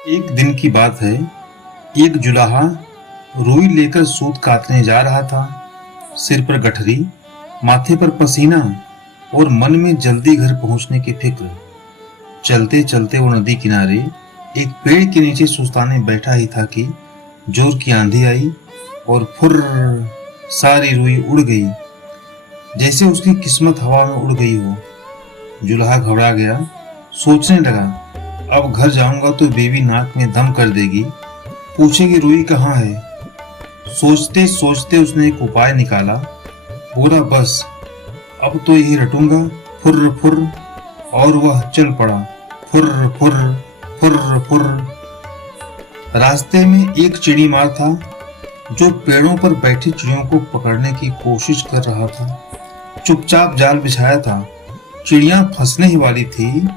एक दिन की बात है। एक जुलाहा रुई लेकर सूत काटने जा रहा था। सिर पर गठरी, माथे पर पसीना और मन में जल्दी घर पहुंचने की फिक्र। चलते चलते वो नदी किनारे एक पेड़ के नीचे सुस्ताने बैठा ही था कि जोर की आंधी आई और फुर्र सारी रुई उड़ गई, जैसे उसकी किस्मत हवा में उड़ गई हो। जुलाहा घबरा गया, सोचने लगा, अब घर जाऊंगा तो बीवी नाक में दम कर देगी, पूछेगी रुई कहाँ है। सोचते सोचते उसने एक उपाय निकाला। बोला, बस अब तो यही रटूंगा, फुर्र फुर्र। और वह चल पड़ा, फुर्र फुर्र फुर्र फुर्र। रास्ते में एक चिड़ी मार था जो पेड़ों पर बैठी चिड़ियों को पकड़ने की कोशिश कर रहा था। चुपचाप जाल बिछाया था, चिड़ियां फंसने ही वाली थी।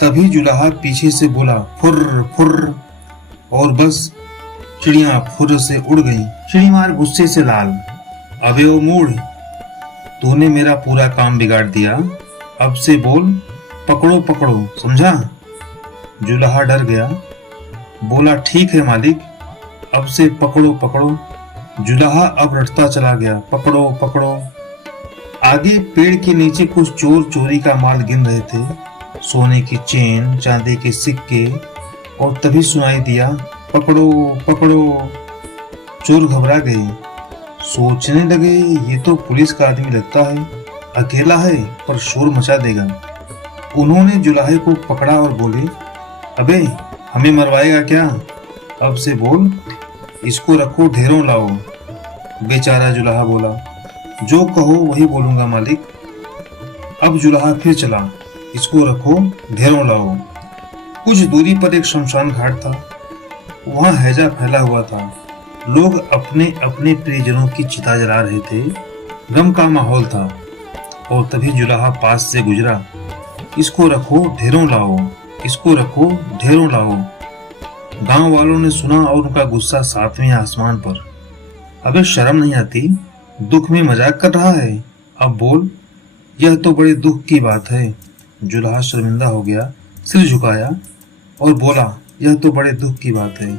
तभी जुलाहा पीछे से बोला, फुर्र फुर्र, और बस चिड़ियां फुर्र से उड़ गईं। चिड़ी मार गुस्से से लाल, अबे ओ मूढ़, तूने मेरा पूरा काम बिगाड़ दिया, अब से बोल पकड़ो पकड़ो, समझा। जुलाहा डर गया, बोला, ठीक है मालिक, अब से पकड़ो पकड़ो। जुलाहा अब रटता चला गया, पकड़ो पकड़ो। आगे पेड़ के नीचे कुछ चोर चोरी का माल गिन रहे थे, सोने की चेन, चांदी के सिक्के। और तभी सुनाई दिया, पकड़ो पकड़ो। चोर घबरा गए, सोचने लगे, ये तो पुलिस का आदमी लगता है, अकेला है पर शोर मचा देगा। उन्होंने जुलाहे को पकड़ा और बोले, अबे हमें मरवाएगा क्या, अब से बोल, इसको रखो ढेरों लाओ। बेचारा जुलाहा बोला, जो कहो वही बोलूंगा मालिक। अब जुलाहा फिर चला, इसको रखो ढेरों लाओ। कुछ दूरी पर एक शमशान घाट था, वहां हैजा फैला हुआ था। लोग अपने अपने प्रियजनों की चिता जला रहे थे, गम का माहौल था। और तभी जुलाहा पास से गुजरा, इसको रखो ढेरों लाओ, इसको रखो ढेरों लाओ। गांव वालों ने सुना और उनका गुस्सा सातवें आसमान पर। अबे शर्म नहीं आती, दुख में मजाक कर रहा है, अब बोल, यह तो बड़े दुख की बात है। जुलाहा शर्मिंदा हो गया, सिर झुकाया और बोला, यह तो बड़े दुख की बात है।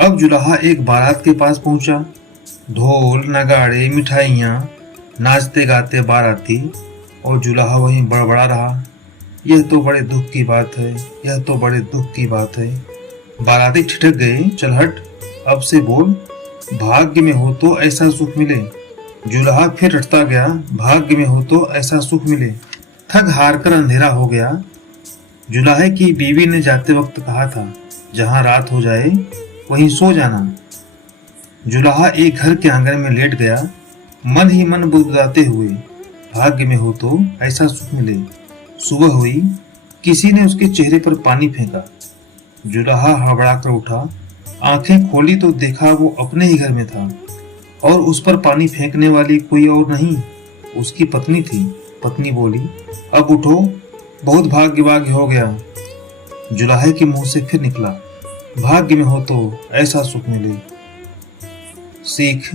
अब जुलाहा एक बारात के पास पहुंचा। ढोल नगाड़े मिठाइयाँ, नाचते गाते बाराती, और जुलाहा वहीं बड़बड़ा रहा, यह तो बड़े दुख की बात है, यह तो बड़े दुख की बात है। बाराती ठिठक गए, चल हट, अब से बोल, भाग्य में हो तो ऐसा सुख मिले। जुलाहा फिर रटता गया, भाग्य में हो तो ऐसा सुख मिले। थक हार कर अंधेरा हो गया। जुलाहे की बीवी ने जाते वक्त कहा था, जहां रात हो जाए वहीं सो जाना। जुलाहा एक घर के आंगन में लेट गया, मन ही मन बुदबुदाते हुए, भाग्य में हो तो ऐसा सुख मिले। सुबह हुई, किसी ने उसके चेहरे पर पानी फेंका। जुलाहा हड़बड़ा कर उठा, आंखें खोली तो देखा वो अपने ही घर में था, और उस पर पानी फेंकने वाली कोई और नहीं, उसकी पत्नी थी। पत्नी बोली, अब उठो, बहुत भाग्य हो गया। जुलाहे के मुंह से फिर निकला, भाग्य में हो तो ऐसा सुख मिले। सीख,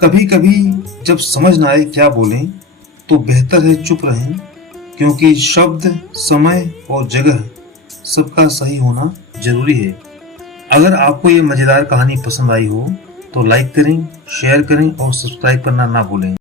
कभी कभी जब समझ न आए क्या बोलें तो बेहतर है चुप रहें, क्योंकि शब्द, समय और जगह सबका सही होना जरूरी है। अगर आपको ये मजेदार कहानी पसंद आई हो तो लाइक करें, शेयर करें और सब्सक्राइब करना ना भूलें।